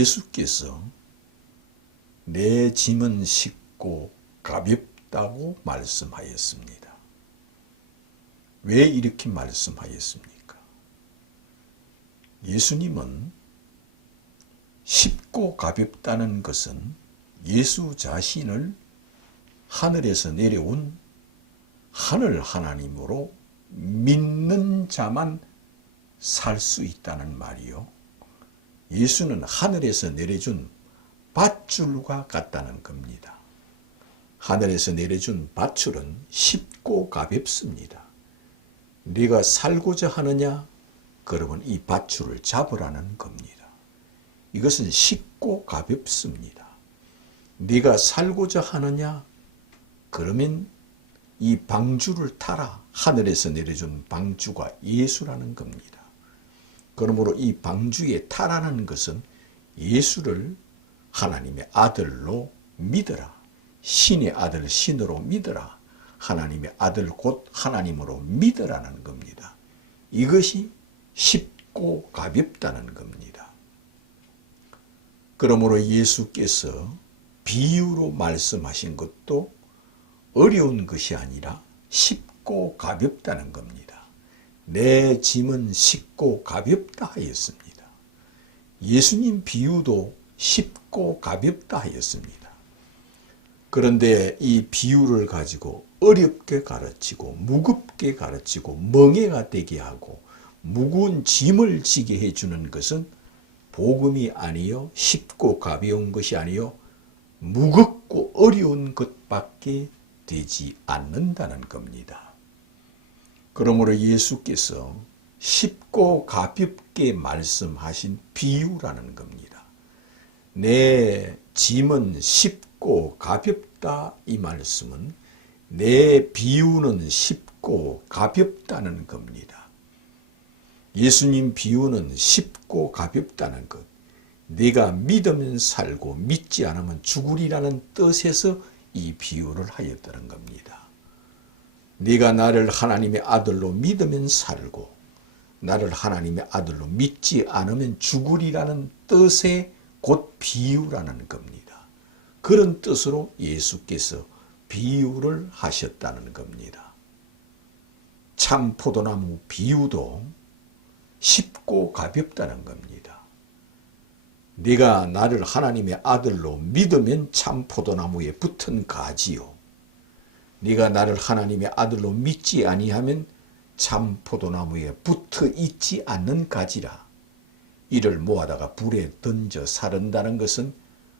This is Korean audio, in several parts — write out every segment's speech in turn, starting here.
예수께서 내 짐은 쉽고 가볍다고 말씀하였습니다. 왜 이렇게 말씀하였습니까? 예수님은 쉽고 가볍다는 것은 예수 자신을 하늘에서 내려온 하늘 하나님으로 믿는 자만 살 수 있다는 말이요. 예수는 하늘에서 내려준 밧줄과 같다는 겁니다. 하늘에서 내려준 밧줄은 쉽고 가볍습니다. 네가 살고자 하느냐? 그러면 이 밧줄을 잡으라는 겁니다. 이것은 쉽고 가볍습니다. 네가 살고자 하느냐? 그러면 이 방주를 타라. 하늘에서 내려준 방주가 예수라는 겁니다. 그러므로 이 방주에 타라는 것은 예수를 하나님의 아들로 믿어라. 신의 아들 신으로 믿어라. 하나님의 아들 곧 하나님으로 믿으라는 겁니다. 이것이 쉽고 가볍다는 겁니다. 그러므로 예수께서 비유로 말씀하신 것도 어려운 것이 아니라 쉽고 가볍다는 겁니다. 내 짐은 쉽고 가볍다 하였습니다. 예수님 비유도 쉽고 가볍다 하였습니다. 그런데 이 비유를 가지고 어렵게 가르치고 무겁게 가르치고 멍해가 되게 하고 무거운 짐을 지게 해주는 것은 복음이 아니요 쉽고 가벼운 것이 아니요 무겁고 어려운 것밖에 되지 않는다는 겁니다. 그러므로 예수께서 쉽고 가볍게 말씀하신 비유라는 겁니다. 내 짐은 쉽고 가볍다 이 말씀은 내 비유는 쉽고 가볍다는 겁니다. 예수님 비유는 쉽고 가볍다는 것, 네가 믿으면 살고 믿지 않으면 죽으리라는 뜻에서 이 비유를 하였다는 겁니다. 네가 나를 하나님의 아들로 믿으면 살고 나를 하나님의 아들로 믿지 않으면 죽으리라는 뜻의 곧 비유라는 겁니다. 그런 뜻으로 예수께서 비유를 하셨다는 겁니다. 참 포도나무 비유도 쉽고 가볍다는 겁니다. 네가 나를 하나님의 아들로 믿으면 참 포도나무에 붙은 가지요. 네가 나를 하나님의 아들로 믿지 아니하면 참 포도나무에 붙어 있지 않는 가지라. 이를 모아다가 불에 던져 사른다는 것은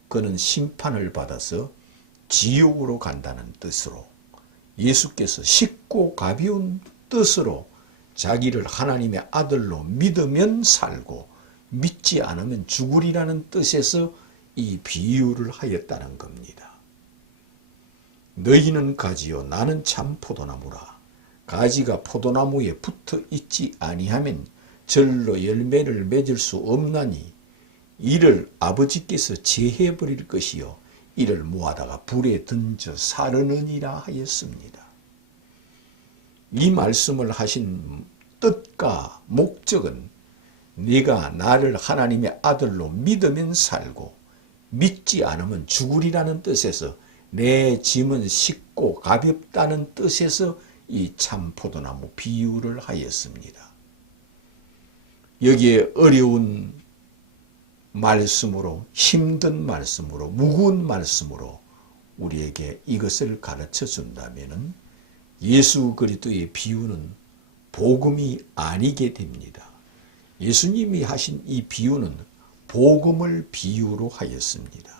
그는 심판을 받아서 지옥으로 간다는 뜻으로 예수께서 쉽고 가벼운 뜻으로 자기를 하나님의 아들로 믿으면 살고 믿지 않으면 죽으리라는 뜻에서 이 비유를 하였다는 겁니다. 너희는 가지요 나는 참 포도나무라. 가지가 포도나무에 붙어 있지 아니하면 절로 열매를 맺을 수 없나니 이를 아버지께서 제해버릴 것이요 이를 모아다가 불에 던져 사르느니라 하였습니다. 이 말씀을 하신 뜻과 목적은 네가 나를 하나님의 아들로 믿으면 살고 믿지 않으면 죽으리라는 뜻에서 내 짐은 쉽고 가볍다는 뜻에서 이 참 포도나무 비유를 하였습니다. 여기에 어려운 말씀으로 힘든 말씀으로 무거운 말씀으로 우리에게 이것을 가르쳐 준다면 예수 그리스도의 비유는 복음이 아니게 됩니다. 예수님이 하신 이 비유는 복음을 비유로 하였습니다.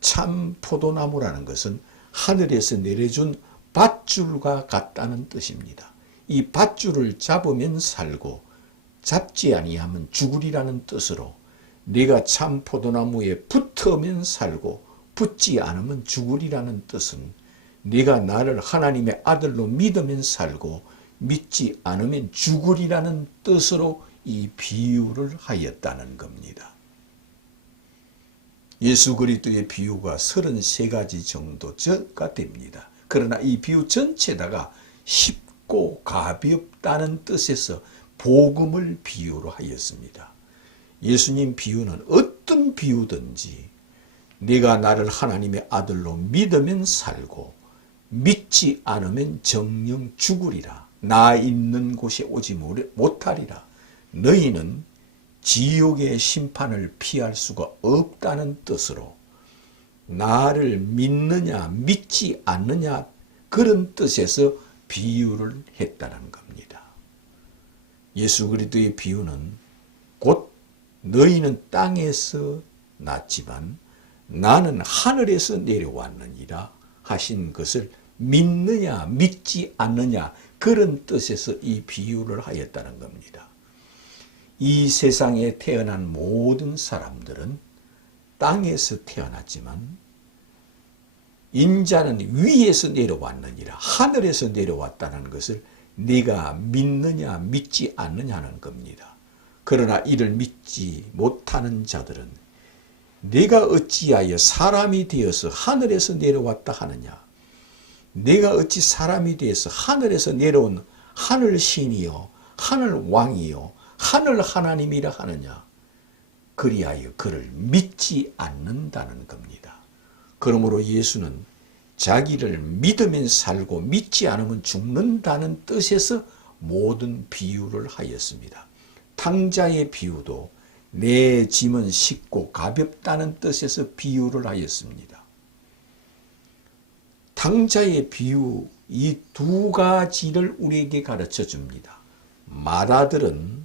참 포도나무라는 것은 하늘에서 내려준 밧줄과 같다는 뜻입니다. 이 밧줄을 잡으면 살고 잡지 아니하면 죽으리라는 뜻으로 네가 참 포도나무에 붙으면 살고 붙지 않으면 죽으리라는 뜻은 네가 나를 하나님의 아들로 믿으면 살고 믿지 않으면 죽으리라는 뜻으로 이 비유를 하였다는 겁니다. 예수 그리스도의 비유가 33가지 정도가 됩니다. 그러나 이 비유 전체다가 쉽고 가볍다는 뜻에서 복음을 비유로 하였습니다. 예수님 비유는 어떤 비유든지 네가 나를 하나님의 아들로 믿으면 살고 믿지 않으면 정녕 죽으리라. 나 있는 곳에 오지 못하리라. 너희는 지옥의 심판을 피할 수가 없다는 뜻으로 나를 믿느냐 믿지 않느냐 그런 뜻에서 비유를 했다는 겁니다. 예수 그리스도의 비유는 곧 너희는 땅에서 났지만 나는 하늘에서 내려왔느니라 하신 것을 믿느냐 믿지 않느냐 그런 뜻에서 이 비유를 하였다는 겁니다. 이 세상에 태어난 모든 사람들은 땅에서 태어났지만 인자는 위에서 내려왔느니라 하늘에서 내려왔다는 것을 네가 믿느냐 믿지 않느냐는 겁니다. 그러나 이를 믿지 못하는 자들은 내가 어찌하여 사람이 되어서 하늘에서 내려왔다 하느냐, 내가 어찌 사람이 되어서 하늘에서 내려온 하늘 신이요 하늘 왕이요 하늘 하나님이라 하느냐, 그리하여 그를 믿지 않는다는 겁니다. 그러므로 예수는 자기를 믿으면 살고 믿지 않으면 죽는다는 뜻에서 모든 비유를 하였습니다. 탕자의 비유도 내 짐은 쉽고 가볍다는 뜻에서 비유를 하였습니다. 탕자의 비유 이 두 가지를 우리에게 가르쳐 줍니다. 마다들은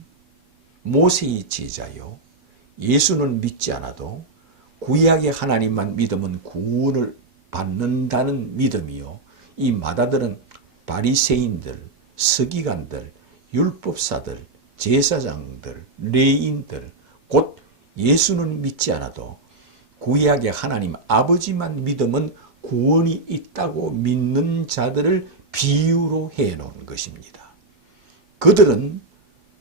모세의 제자요, 예수는 믿지 않아도 구약의 하나님만 믿으면 구원을 받는다는 믿음이요, 이 마다들은 바리새인들, 서기관들, 율법사들, 제사장들, 레인들, 곧 예수는 믿지 않아도 구약의 하나님 아버지만 믿으면 구원이 있다고 믿는 자들을 비유로 해놓은 것입니다. 그들은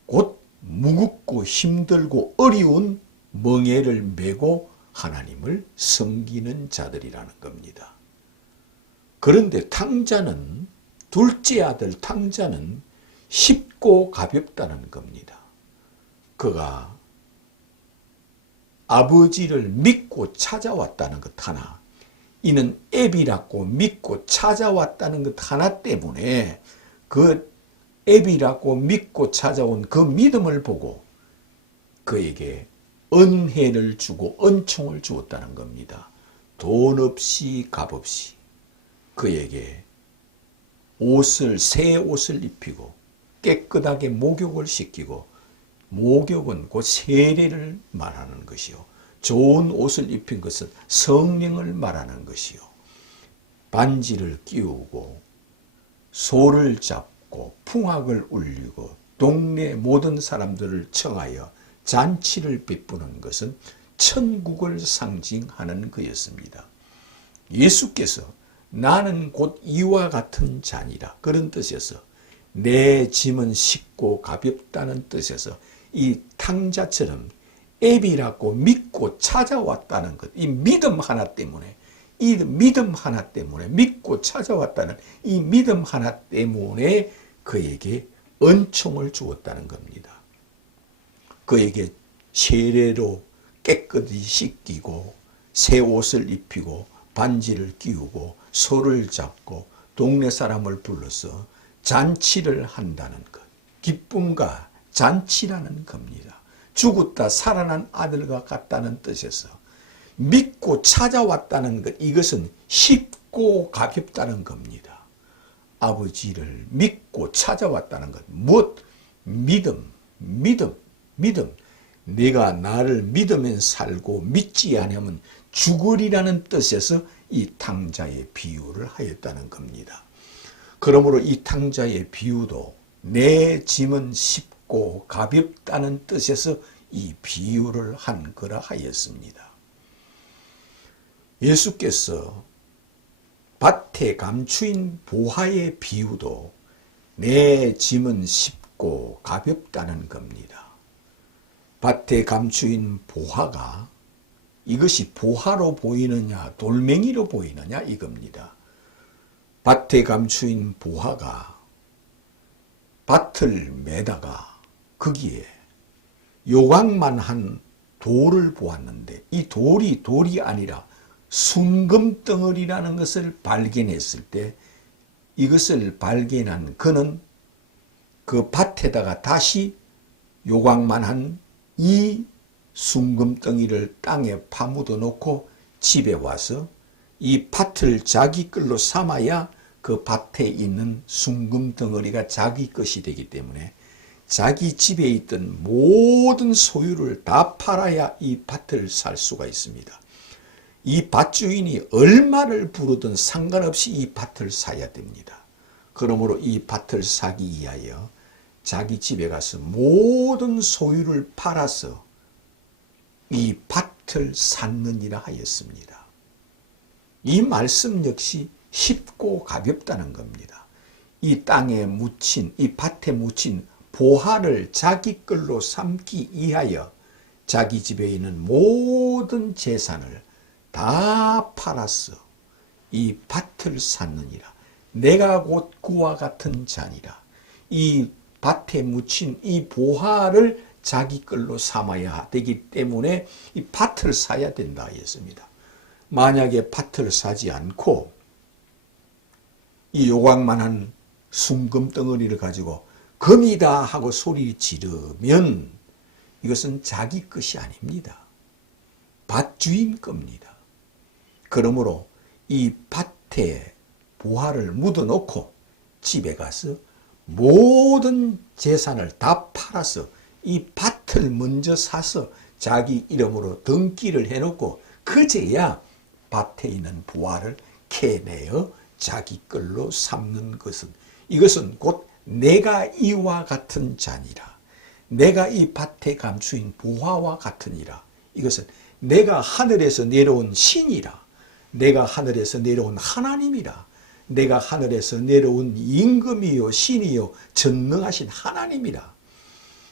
곧 무겁고 힘들고 어려운 멍에를 메고 하나님을 섬기는 자들이라는 겁니다. 그런데 탕자는, 둘째 아들 탕자는 쉽고 가볍다는 겁니다. 그가 아버지를 믿고 찾아왔다는 것 하나, 이는 애비라고 믿고 찾아왔다는 것 하나 때문에 그 애비라고 믿고 찾아온 그 믿음을 보고 그에게 은혜를 주고 은총을 주었다는 겁니다. 돈 없이 값 없이 그에게 새 옷을 입히고 깨끗하게 목욕을 시키고, 목욕은 곧 세례를 말하는 것이요, 좋은 옷을 입힌 것은 성령을 말하는 것이요, 반지를 끼우고 소를 잡고 풍악을 울리고 동네 모든 사람들을 청하여 잔치를 베푸는 것은 천국을 상징하는 것이었습니다. 예수께서 나는 곧 이와 같은 자니라 그런 뜻에서 내 짐은 쉽고 가볍다는 뜻에서 이 탕자처럼 애비라고 믿고 찾아왔다는 것, 이 믿음 하나 때문에, 이 믿음 하나 때문에 믿고 찾아왔다는 이 믿음 하나 때문에 그에게 은총을 주었다는 겁니다. 그에게 세례로 깨끗이 씻기고 새 옷을 입히고 반지를 끼우고 소를 잡고 동네 사람을 불러서 잔치를 한다는 것, 기쁨과 잔치라는 겁니다. 죽었다 살아난 아들과 같다는 뜻에서 믿고 찾아왔다는 것, 이것은 쉽고 가볍다는 겁니다. 아버지를 믿고 찾아왔다는 것, 무엇? 믿음. 내가 나를 믿으면 살고 믿지 않으면 죽으리라는 뜻에서 이 탕자의 비유를 하였다는 겁니다. 그러므로 이 탕자의 비유도 내 짐은 쉽고 가볍다는 뜻에서 이 비유를 한 거라 하였습니다. 예수께서 밭에 감추인 보화의 비유도 내 짐은 쉽고 가볍다는 겁니다. 밭에 감추인 보화가 이것이 보화로 보이느냐 돌멩이로 보이느냐 이겁니다. 밭에 감추인 보화가 밭을 매다가 거기에 요강만 한 돌을 보았는데 이 돌이 아니라 순금덩어리라는 것을 발견했을 때 이것을 발견한 그는 그 밭에다가 다시 요광만한 이 순금덩이를 땅에 파묻어 놓고 집에 와서 이 밭을 자기 걸로 삼아야 그 밭에 있는 순금덩어리가 자기 것이 되기 때문에 자기 집에 있던 모든 소유를 다 팔아야 이 밭을 살 수가 있습니다. 이 밭주인이 얼마를 부르든 상관없이 이 밭을 사야 됩니다. 그러므로 이 밭을 사기 위하여 자기 집에 가서 모든 소유를 팔아서 이 밭을 샀느니라 하였습니다. 이 말씀 역시 쉽고 가볍다는 겁니다. 이 땅에 묻힌, 이 밭에 묻힌 보화를 자기 걸로 삼기 위하여 자기 집에 있는 모든 재산을 다 팔았어. 이 밭을 샀느니라. 내가 곧 그와 같은 자니라. 이 밭에 묻힌 이 보화를 자기 걸로 삼아야 되기 때문에 이 밭을 사야 된다 했습니다. 만약에 밭을 사지 않고 이 요광만한 순금덩어리를 가지고 금이다 하고 소리 지르면 이것은 자기 것이 아닙니다. 밭주인 겁니다. 그러므로 이 밭에 보화를 묻어놓고 집에 가서 모든 재산을 다 팔아서 이 밭을 먼저 사서 자기 이름으로 등기를 해놓고 그제야 밭에 있는 보화를 캐내어 자기 걸로 삼는 것은 이것은 곧 내가 이와 같은 자니라. 내가 이 밭에 감추인 보화와 같으니라. 이것은 내가 하늘에서 내려온 신이라. 내가 하늘에서 내려온 하나님이라. 내가 하늘에서 내려온 임금이요 신이요 전능하신 하나님이라.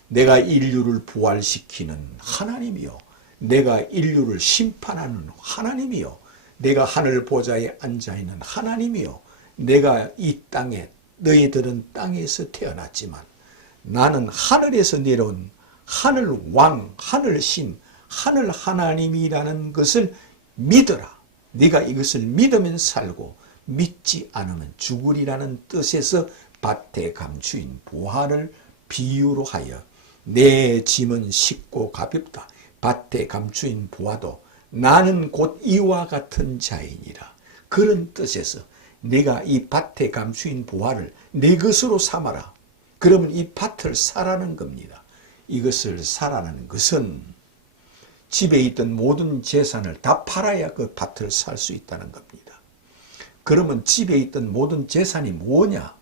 내가 인류를 부활시키는 하나님이요 내가 인류를 심판하는 하나님이요 내가 하늘 보좌에 앉아있는 하나님이요 내가 이 땅에 너희들은 땅에서 태어났지만 나는 하늘에서 내려온 하늘 왕, 하늘 신, 하늘 하나님이라는 것을 믿어라. 네가 이것을 믿으면 살고 믿지 않으면 죽으리라는 뜻에서 밭에 감추인 보화를 비유로 하여 내 짐은 쉽고 가볍다. 밭에 감추인 보화도 나는 곧 이와 같은 자이니라. 그런 뜻에서 네가 이 밭에 감추인 보화를 네 것으로 삼아라. 그러면 이 밭을 사라는 겁니다. 이것을 사라는 것은 집에 있던 모든 재산을 다 팔아야 그 밭을 살 수 있다는 겁니다. 그러면 집에 있던 모든 재산이 뭐냐?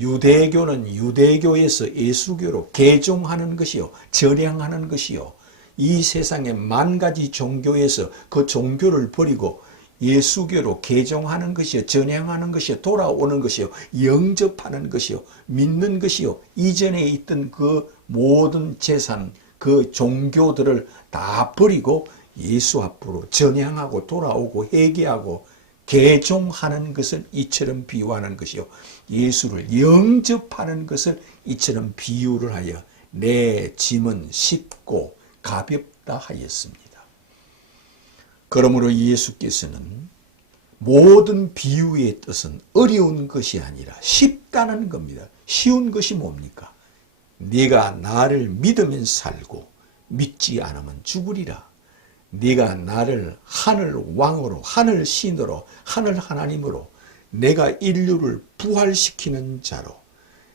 유대교는 유대교에서 예수교로 개종하는 것이요 전향하는 것이요 이 세상의 만 가지 종교에서 그 종교를 버리고 예수교로 개종하는 것이요 전향하는 것이요 돌아오는 것이요 영접하는 것이요 믿는 것이요 이전에 있던 그 모든 재산 그 종교들을 다 버리고 예수 앞으로 전향하고 돌아오고 회개하고 개종하는 것을 이처럼 비유하는 것이요 예수를 영접하는 것을 이처럼 비유를 하여 내 짐은 쉽고 가볍다 하였습니다. 그러므로 예수께서는 모든 비유의 뜻은 어려운 것이 아니라 쉽다는 겁니다. 쉬운 것이 뭡니까? 네가 나를 믿으면 살고 믿지 않으면 죽으리라. 네가 나를 하늘 왕으로 하늘 신으로 하늘 하나님으로 내가 인류를 부활시키는 자로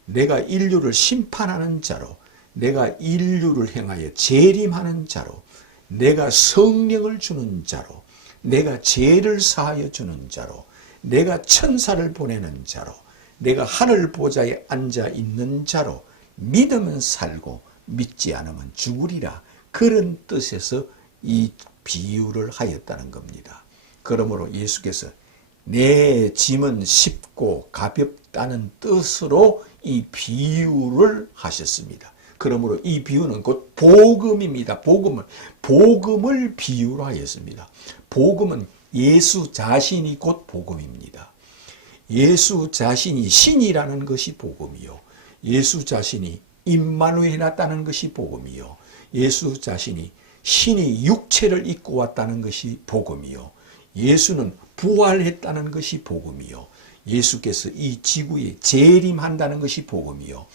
내가 인류를 심판하는 자로 내가 인류를 행하여 재림하는 자로 내가 성령을 주는 자로 내가 죄를 사하여 주는 자로 내가 천사를 보내는 자로 내가 하늘 보좌에 앉아 있는 자로 믿으면 살고 믿지 않으면 죽으리라. 그런 뜻에서 이 비유를 하였다는 겁니다. 그러므로 예수께서 내 짐은 쉽고 가볍다는 뜻으로 이 비유를 하셨습니다. 그러므로 이 비유는 곧 복음입니다. 복음을 비유로 하였습니다. 복음은 예수 자신이 곧 복음입니다. 예수 자신이 신이라는 것이 복음이요. 예수 자신이 임마누엘 났다는 것이 복음이요. 예수 자신이 신이 육체를 입고 왔다는 것이 복음이요. 예수는 부활했다는 것이 복음이요. 예수께서 이 지구에 재림한다는 것이 복음이요.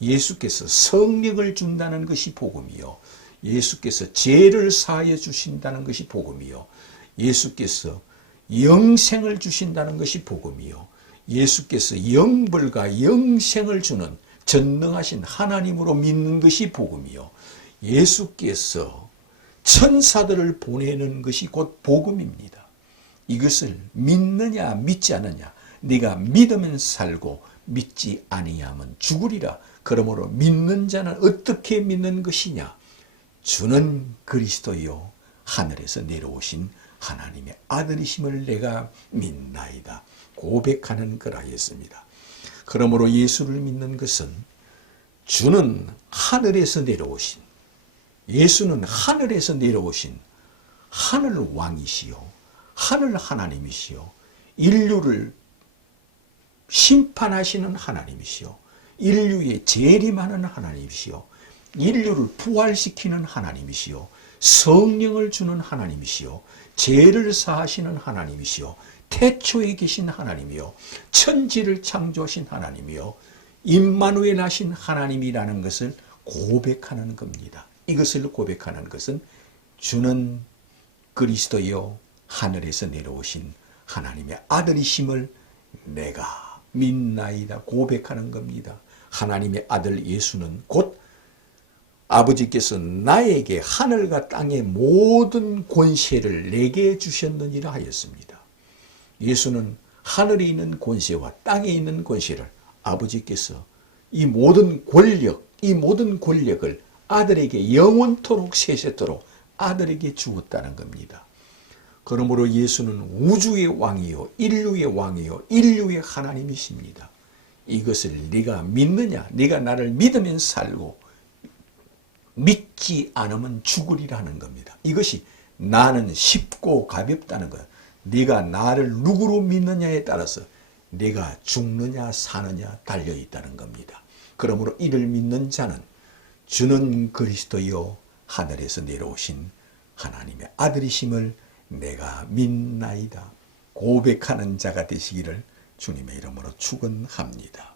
예수께서 성령을 준다는 것이 복음이요. 예수께서 죄를 사하여 주신다는 것이 복음이요. 예수께서 영생을 주신다는 것이 복음이요. 예수께서 영벌과 영생을 주는 전능하신 하나님으로 믿는 것이 복음이요. 예수께서 천사들을 보내는 것이 곧 복음입니다. 이것을 믿느냐 믿지 않느냐. 네가 믿으면 살고 믿지 아니하면 죽으리라. 그러므로 믿는 자는 어떻게 믿는 것이냐. 주는 그리스도요 하늘에서 내려오신 하나님의 아들이심을 내가 믿나이다. 고백하는 거라였습니다. 그러므로 예수를 믿는 것은 주는 하늘에서 내려오신, 예수는 하늘에서 내려오신 하늘 왕이시요 하늘 하나님이시요 인류를 심판하시는 하나님이시요 인류에 재림하는 하나님이시요 인류를 부활시키는 하나님이시요 성령을 주는 하나님이시요 죄를 사하시는 하나님이시요 태초에 계신 하나님이요 천지를 창조하신 하나님이요 임마누엘 하신 하나님이라는 것을 고백하는 겁니다. 이것을 고백하는 것은 주는 그리스도여 하늘에서 내려오신 하나님의 아들이심을 내가 믿나이다 고백하는 겁니다. 하나님의 아들 예수는 곧 아버지께서 나에게 하늘과 땅의 모든 권세를 내게 주셨느니라 하였습니다. 예수는 하늘에 있는 권세와 땅에 있는 권세를 아버지께서 이 모든 권력, 이 모든 권력을 아들에게 영원토록 세세토록 아들에게 주었다는 겁니다. 그러므로 예수는 우주의 왕이요 인류의 왕이요 인류의 하나님이십니다. 이것을 네가 믿느냐? 네가 나를 믿으면 살고 믿지 않으면 죽으리라는 겁니다. 이것이 나는 쉽고 가볍다는 거야. 네가 나를 누구로 믿느냐에 따라서 네가 죽느냐 사느냐 달려있다는 겁니다. 그러므로 이를 믿는 자는 주는 그리스도여 하늘에서 내려오신 하나님의 아들이심을 내가 믿나이다 고백하는 자가 되시기를 주님의 이름으로 축원합니다.